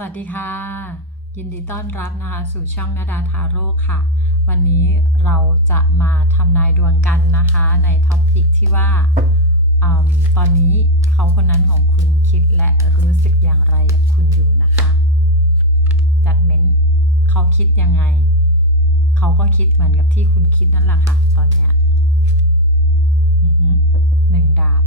สวัสดีค่ะ ยินดีต้อนรับนะคะสู่ช่องนาดาทาโร่ค่ะ วันนี้เราจะมาทำนายดวงกันนะคะในท็อปปิกที่ว่าอตอนนี้เขาคนนั้นของคุณคิดและรู้สึกอย่างไรกับคุณอยู่นะคะจัดเม้นเขาคิดยังไง เขาก็คิดเหมือนกับที่คุณคิดนั่นแหละค่ะ ตอนเนี้ยหนึ่งดาบ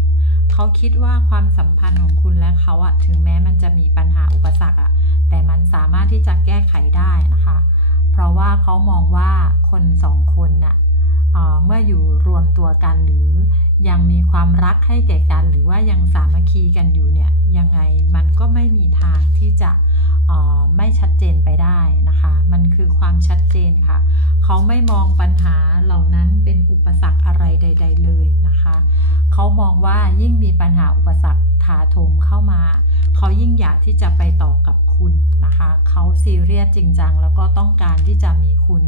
เขาคิดว่าความสัมพันธ์ของคุณและเขาอะถึงแม้มันจะมีปัญหาอุปสรรคอะ แต่มันสามารถที่จะแก้ไขได้นะคะ เพราะว่าเขามองว่าคนสองคนน่ะเอ่อเมื่ออยู่รวมตัวกันหรือยังมีความรักให้แก่กันหรือว่ายังสามัคคีกันอยู่เนี่ยยังไงมันก็ไม่มีทางที่จะไม่ชัดเจนไปได้นะคะ มันคือความชัดเจนค่ะ เขาไม่มองปัญหาเหล่านั้นเป็นอุปสรรคอะไรใด ๆ เลยนะคะ เขามองว่ายิ่งมีปัญหาอุปสรรคถาโถมเข้ามา เขายิ่งอยากที่จะไปต่อกับคุณนะคะ เขาซีเรียสจริงจังแล้วก็ต้องการที่จะมีคุณ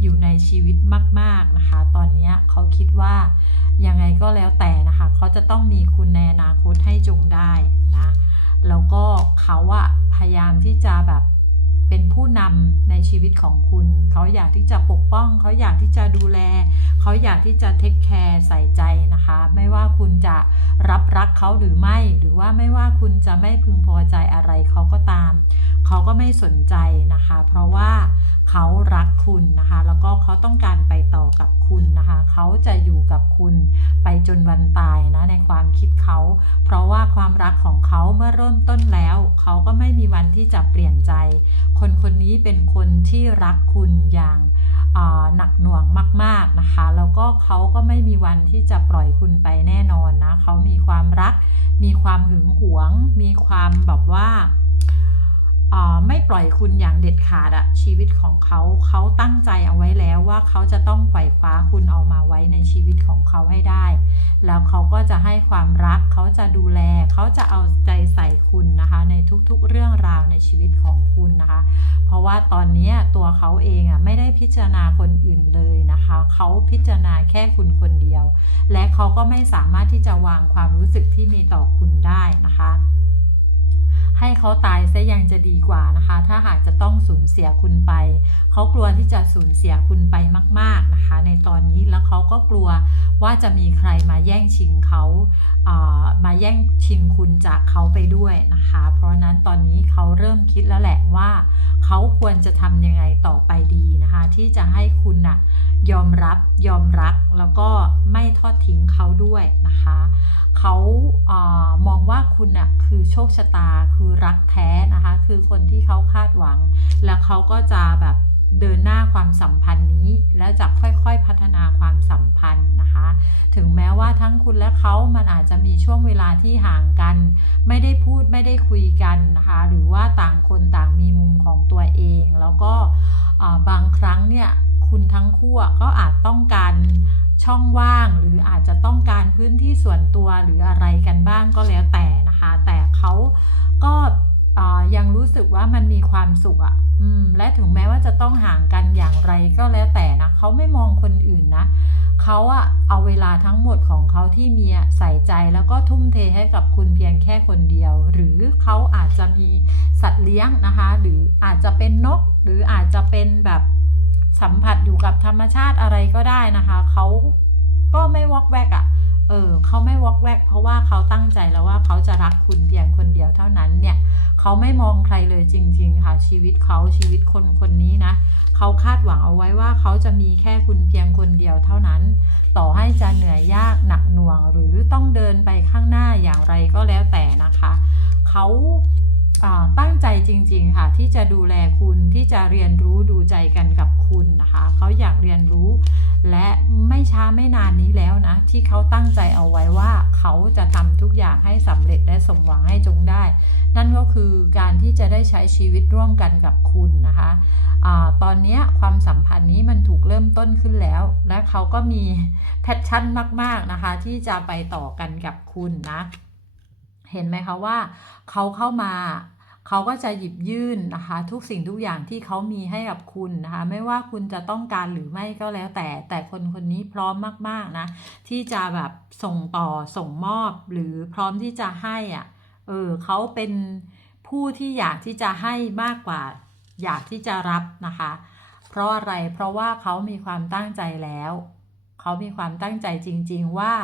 อยู่ในชีวิตมาก ๆนะคะ ตอนนี้เขาคิดว่ายังไงก็แล้วแต่นะคะ เขาจะต้องมีคุณในอนาคตให้จงได้นะ แล้วก็เขาอะพยายามที่จะแบบ เป็นผู้นำในชีวิตของคุณ เขาอยากที่จะปกป้อง เขาอยากที่จะดูแล เขาอยากที่จะเทคแคร์ใส่ใจนะคะ ไม่ว่าคุณจะรับรักเขาหรือไม่ หรือว่าไม่ว่าคุณจะไม่พึงพอใจอะไรเขาก็ตาม เขาก็ไม่สนใจนะคะ เพราะว่าเขารักคุณนะคะ แล้วก็เขาต้องการไปต่อกับคุณนะคะ เขาจะอยู่กับคุณไปจนวันตายนะในความคิดเขา เพราะว่าความรักของเขาเมื่อเริ่มต้นแล้ว เขาก็ไม่มีวันที่จะเปลี่ยนใจ คนคนนี้เป็นคนที่รักคุณอย่างหนักหน่วงมากๆนะคะ แล้วก็เขาก็ไม่มีวันที่จะปล่อยคุณไปแน่นอนนะ เขามีความรัก มีความหึงหวง มีความแบบว่า ไม่ปล่อยคุณอย่างเด็ดขาดอะชีวิตของเขาเขาตั้งใจเอาไว้แล้วว่าเขาจะต้องไขว่คว้าคุณเอามาไว้ในชีวิตของเขาให้ได้ แล้วเขาก็จะให้ความรักเขาจะดูแลเขาจะเอาใจใส่คุณนะคะ ในทุกๆเรื่องราวในชีวิตของคุณนะคะ เพราะว่าตอนนี้ตัวเขาเองอะไม่ได้พิจารณาคนอื่นเลยนะคะเขาพิจารณาแค่คุณคนเดียว และเขาก็ไม่สามารถที่จะวางความรู้สึกที่มีต่อคุณได้นะคะ ให้เขาตายซะยังจะดีกว่านะคะ ถ้าหากจะต้องสูญเสียคุณไป เขากลัวที่จะสูญเสียคุณไปมาก ๆนะคะ ในตอนนี้แล้วเขาก็กลัวว่าจะมีใครมาแย่งชิงเขาอ่ามาแย่งชิงคุณจากเขาไปด้วยนะคะ เพราะฉะนั้นตอนนี้เขาเริ่มคิดแล้วแหละว่า เขาควรจะทำยังไงต่อไปดีนะคะ ที่จะให้คุณน่ะยอมรับยอมรักแล้วก็ไม่ทอดทิ้งเขาด้วยนะคะ เขาเออมองว่าคุณน่ะคือโชคชะตาคือรักแท้นะคะ คือคนที่เขาคาดหวัง แล้วเขาก็จะแบบเดินหน้าความสัมพันธ์นี้ แล้วจะค่อยๆพัฒนาความสัมพันธ์นะคะ ถึงแม้ว่าทั้งคุณและเขามันอาจจะมีช่วงเวลาที่ห่างกัน ไม่ได้พูดไม่ได้คุยกันนะคะ หรือว่าต่างคนต่างมีมุมของตัวเอง แล้วก็บางครั้งเนี่ยคุณทั้งคู่ก็อาจต้องการ ช่องว่าง หรืออาจจะต้องการพื้นที่ส่วนตัวหรืออะไรกันบ้างก็แล้วแต่นะคะ แต่เขาก็ยังรู้สึกว่ามันมีความสุขอะ่ะและถึงแม้ว่าจะต้องห่างกันอย่างไรก็แล้วแต่นะเขาไม่มองคนอื่นนะเขาอะเอาเวลาทั้งหมดของเขาที่มีใส่ใจแล้วก็ทุ่มเทให้กับคุณเพียงแค่คนเดียว หรือเขาอาจจะมีสัตว์เลี้ยงนะคะ หรืออาจจะเป็นนก หรืออาจจะเป็นแบบ สัมผัสอยู่กับธรรมชาติอะไรก็ได้นะคะเขาก็ไม่วอกแวกอะเออเขาไม่วอกแวก เพราะว่าเขาตั้งใจแล้วว่าเขาจะรักคุณเพียงคนเดียวเท่านั้นเนี่ยเขาไม่มองใครเลยจริง ๆ ค่ะ ชีวิตเขาชีวิตคนคนนี้นะเขาคาดหวังเอาไว้ว่าเขาจะมีแค่คุณเพียงคนเดียวเท่านั้น ต่อให้จะเหนื่อยยากหนักหน่วงหรือต้องเดินไปข้างหน้าอย่างไรก็แล้วแต่นะคะเขา ตั้งใจจริง ๆ ค่ะ ที่จะดูแลคุณที่จะเรียนรู้ดูใจกันกับคุณนะคะเขาอยากเรียนรู้ และไม่ช้าไม่นานนี้แล้วนะ ที่เขาตั้งใจเอาไว้ว่าเขาจะทำทุกอย่างให้สำเร็จและสมหวังให้จงได้ นั่นก็คือการที่จะได้ใช้ชีวิตร่วมกันกับคุณนะคะอาตอนนี้ความสัมพันธ์นี้มันถูกเริ่มต้นขึ้นแล้ว และเขาก็มีแพชชั่นมาก ๆนะคะ ที่จะไปต่อกันกับคุณนะ เห็นไหมคะว่าเขาเข้ามาเขาก็จะหยิบยื่นนะคะ ทุกสิ่งทุกอย่างที่เขามีให้กับคุณนะคะ ไม่ว่าคุณจะต้องการหรือไม่ก็แล้วแต่ แต่คนคนนี้พร้อมมากๆนะ ที่จะแบบส่งต่อส่งมอบหรือพร้อมที่จะให้อะเออเขาเป็นผู้ที่อยากที่จะให้มากกว่า อยากที่จะรับนะคะ เพราะอะไรเพราะว่าเขามีความตั้งใจแล้ว เขามีความตั้งใจจริง ๆ ว่า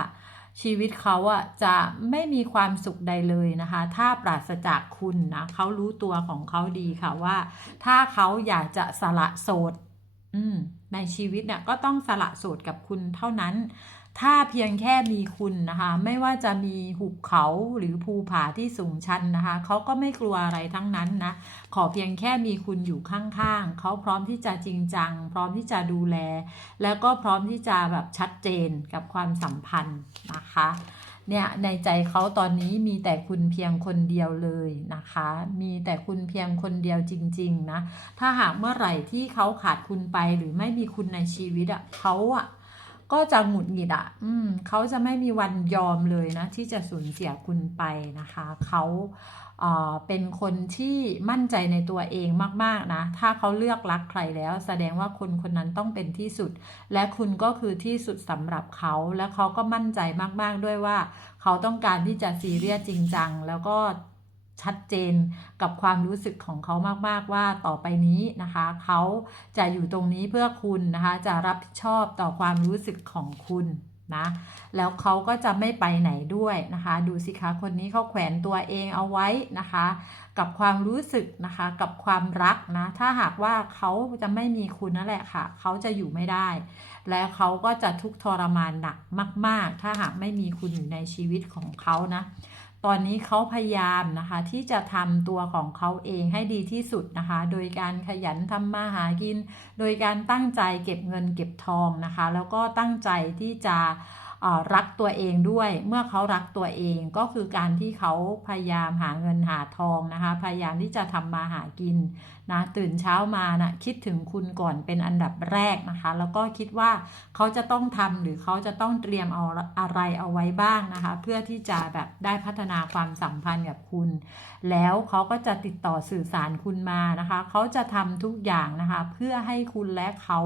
ชีวิตเขาอะจะไม่มีความสุขใดเลยนะคะ ถ้าปราศจากคุณนะเขารู้ตัวของเขาดีค่ะว่า ถ้าเขาอยากจะสละโสดอืมในชีวิตเนี่ยก็ต้องสละโสดกับคุณเท่านั้น ถ้าเพียงแค่มีคุณนะคะ ไม่ว่าจะมีหุบเขาหรือภูผาที่สูงชันนะคะเขาก็ไม่กลัวอะไรทั้งนั้นนะขอเพียงแค่มีคุณอยู่ข้างๆเขาพร้อมที่จะจริงจัง พร้อมที่จะดูแล แล้วก็พร้อมที่จะแบบชัดเจนกับความสัมพันธ์นะคะเนี่ยในใจเขาตอนนี้มีแต่คุณเพียงคนเดียวเลยนะคะ มีแต่คุณเพียงคนเดียวจริง ๆ นะ ถ้าหากเมื่อไหร่ที่เขาขาดคุณไปหรือไม่มีคุณในชีวิตอะ่ะเขาอะ ก็จะหงุดหงิดอะ อืมเขาจะไม่มีวันยอมเลยนะ ที่จะสูญเสียคุณไปนะคะ เขาเอ่อเป็นคนที่มั่นใจในตัวเองมากๆนะ ถ้าเขาเลือกรักใครแล้ว แสดงว่าคนคนนั้นต้องเป็นที่สุด และคุณก็คือที่สุดสำหรับเขา และเขาก็มั่นใจมากๆด้วยว่า เขาต้องการที่จะซีเรียสจริงจัง แล้วก็ ชัดเจนกับความรู้สึกของเขามาก ๆ ว่าต่อไปนี้นะคะ เขาจะอยู่ตรงนี้เพื่อคุณนะคะ จะรับผิดชอบต่อความรู้สึกของคุณนะแล้วเขาก็จะไม่ไปไหนด้วยนะคะ ดูสิคะคนนี้เขาแขวนตัวเองเอาไว้นะคะ กับความรู้สึกนะคะ กับความรักนะถ้าหากว่าเขาจะไม่มีคุณนั่นแหละค่ะ เขาจะอยู่ไม่ได้ และเขาก็จะทุกข์ทรมานหนักมาก ๆ ถ้าหากไม่มีคุณอยู่ในชีวิตของเขานะ ตอนนี้เขาพยายามนะคะที่จะทำตัวของเขาเองให้ดีที่สุดนะคะ โดยการขยันทำมาหากิน โดยการตั้งใจเก็บเงินเก็บทองนะคะ แล้วก็ตั้งใจที่จะ รักตัวเองด้วย เมื่อเขารักตัวเองก็คือการที่เขาพยายามหาเงินหาทองนะคะ พยายามที่จะทำมาหากินนะตื่นเช้ามานะคิดถึงคุณก่อนเป็นอันดับแรกนะคะ แล้วก็คิดว่าเขาจะต้องทำหรือเขาจะต้องเตรียมเอาอะไรเอาไว้บ้างนะคะ เพื่อที่จะแบบได้พัฒนาความสัมพันธ์กับคุณ แล้วเขาก็จะติดต่อสื่อสารคุณมานะคะ เขาจะทำทุกอย่างนะคะ เพื่อให้คุณและเขา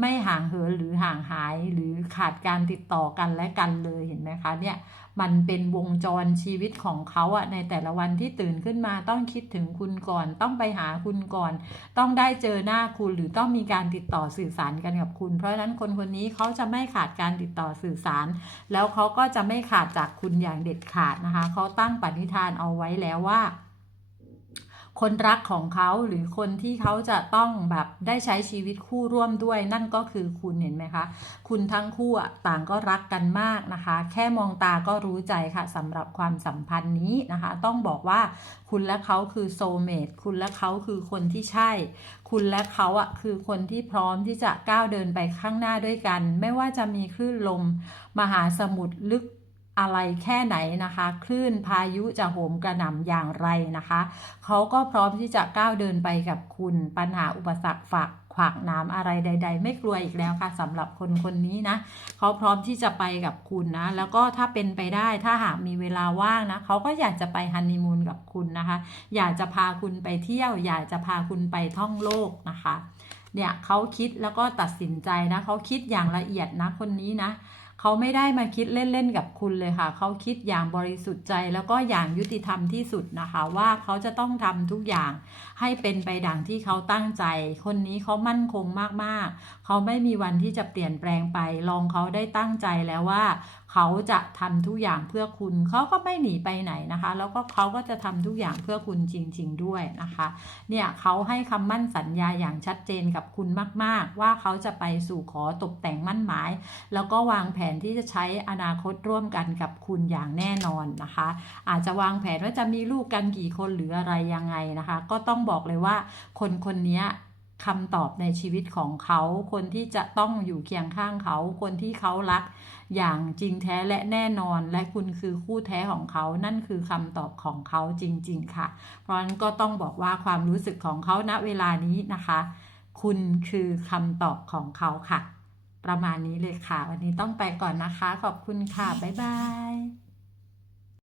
ไม่ห่างเหินหรือห่างหายหรือขาดการติดต่อกันและกันเลยเห็นไหมคะเนี่ยมันเป็นวงจรชีวิตของเขาอะในแต่ละวันที่ตื่นขึ้นมาต้องคิดถึงคุณก่อน ต้องไปหาคุณก่อน ต้องได้เจอหน้าคุณหรือต้องมีการติดต่อสื่อสารกันกับคุณ เพราะฉะนั้นคนคนนี้เขาจะไม่ขาดการติดต่อสื่อสาร แล้วเขาก็จะไม่ขาดจากคุณอย่างเด็ดขาดนะคะเขาตั้งปณิธานเอาไว้แล้วว่า คนรักของเขาหรือคนที่เขาจะต้องแบบได้ใช้ชีวิตคู่ร่วมด้วย นั่นก็คือคุณเห็นไหมคะ คุณทั้งคู่ต่างก็รักกันมากนะคะ แค่มองตาก็รู้ใจค่ะสำหรับความสัมพันธ์นี้นะคะ ต้องบอกว่าคุณและเขาคือโซเมตคุณและเขาคือคนที่ใช่ คุณและเขาอะคือคนที่พร้อมที่จะก้าวเดินไปข้างหน้าด้วยกัน ไม่ว่าจะมีคลื่นลม มหาสมุทรลึก อะไรแค่ไหนนะคะ คลื่นพายุจะโหมกระหน่ำอย่างไรนะคะ เขาก็พร้อมที่จะก้าวเดินไปกับคุณ ปัญหาอุปสรรคฝากขวากน้ำอะไรใด ๆ ไม่กลัวอีกแล้วค่ะสำหรับคนคนนี้นะเขาพร้อมที่จะไปกับคุณนะ แล้วก็ถ้าเป็นไปได้ถ้าหากมีเวลาว่างนะเขาก็อยากจะไปฮันนีมูนกับคุณนะคะ อยากจะพาคุณไปเที่ยว อยากจะพาคุณไปท่องโลกนะคะ เนี่ยเขาคิดแล้วก็ตัดสินใจนะเขาคิดอย่างละเอียดนะคนนี้นะ เขาไม่ได้มาคิดเล่นๆกับคุณเลยค่ะ เขาคิดอย่างบริสุทธิ์ใจแล้วก็อย่างยุติธรรมที่สุดนะคะ ว่าเขาจะต้องทำทุกอย่าง ให้เป็นไปดังที่เขาตั้งใจ คนนี้เขามั่นคงมากๆ เขาไม่มีวันที่จะเปลี่ยนแปลงไป ลองเขาได้ตั้งใจแล้วว่า เขาจะทำทุกอย่างเพื่อคุณ เขาก็ไม่หนีไปไหนนะคะ แล้วก็เขาก็จะทำทุกอย่างเพื่อคุณจริง ๆ ด้วยนะคะ เนี่ยเขาให้คำมั่นสัญญาอย่างชัดเจนกับคุณมาก ๆ ว่าเขาจะไปสู่ขอตกแต่งมั่นหมาย แล้วก็วางแผนที่จะใช้อนาคตร่วมกันกับคุณอย่างแน่นอนนะคะ อาจจะวางแผนว่าจะมีลูกกันกี่คนหรืออะไรยังไงนะคะ ก็ต้องบอกอกเลยว่า คนคนนี้คำตอบในชีวิตของเขา คนที่จะต้องอยู่เคียงข้างเขา คนที่เขารัก อย่างจริงแท้และแน่นอน และคุณคือคู่แท้ของเขา นั่นคือคำตอบของเขาจริง ๆ ค่ะ เพราะฉะนั้นก็ต้องบอกว่าความรู้สึกของเขาณเวลานี้นะคะ คุณคือคำตอบของเขาค่ะ ประมาณนี้เลยค่ะ วันนี้ต้องไปก่อนนะคะ ขอบคุณค่ะ บ๊ายบาย